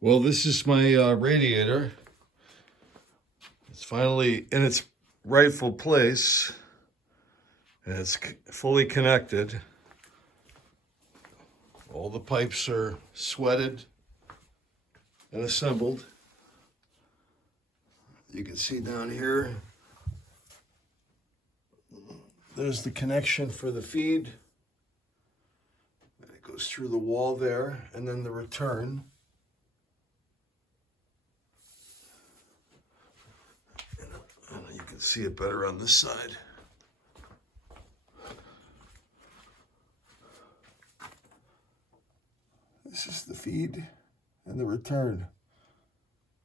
Well, this is my radiator. It's finally in its rightful place, and it's fully connected. All the pipes are sweated and assembled. You can see down here, there's the connection for the feed. It goes through the wall there, and then the return. You can see it better on this side. This is the feed and the return.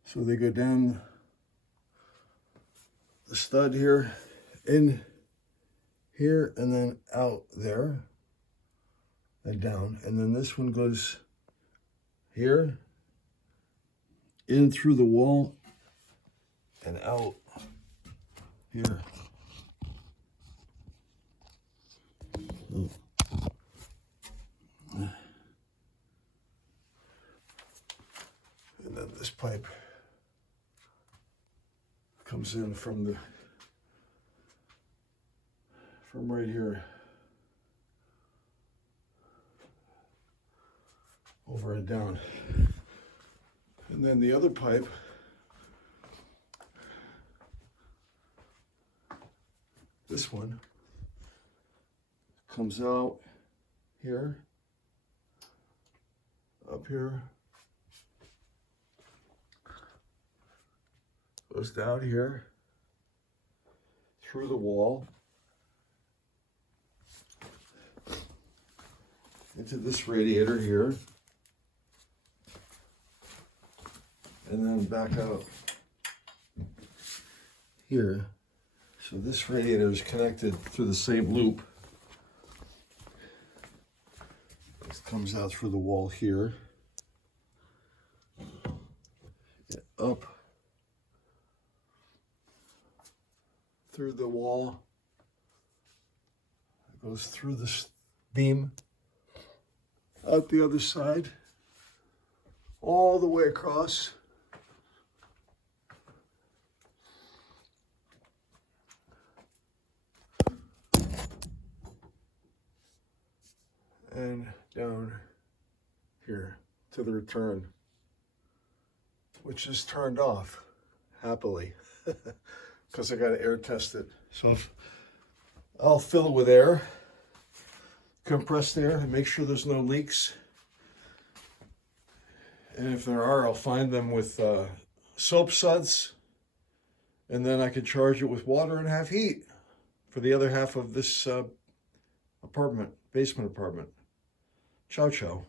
So they go down the stud here, in here, and then out there, and down. And then this one goes here, in through the wall, and out here. Oh. And then this pipe comes in from right here over and down. And then the other pipe this one comes out here, up here, goes down here, through the wall, into this radiator here, and then back out here. So this radiator is connected through the same loop. This comes out through the wall here, up through the wall, it goes through this beam, out the other side, all the way across. And down here to the return, which is turned off happily because I got to air test it. So I'll fill it with air, compressed air, and make sure there's no leaks. And if there are, I'll find them with soap suds, and then I can charge it with water and have heat for the other half of this basement apartment. Ciao, ciao.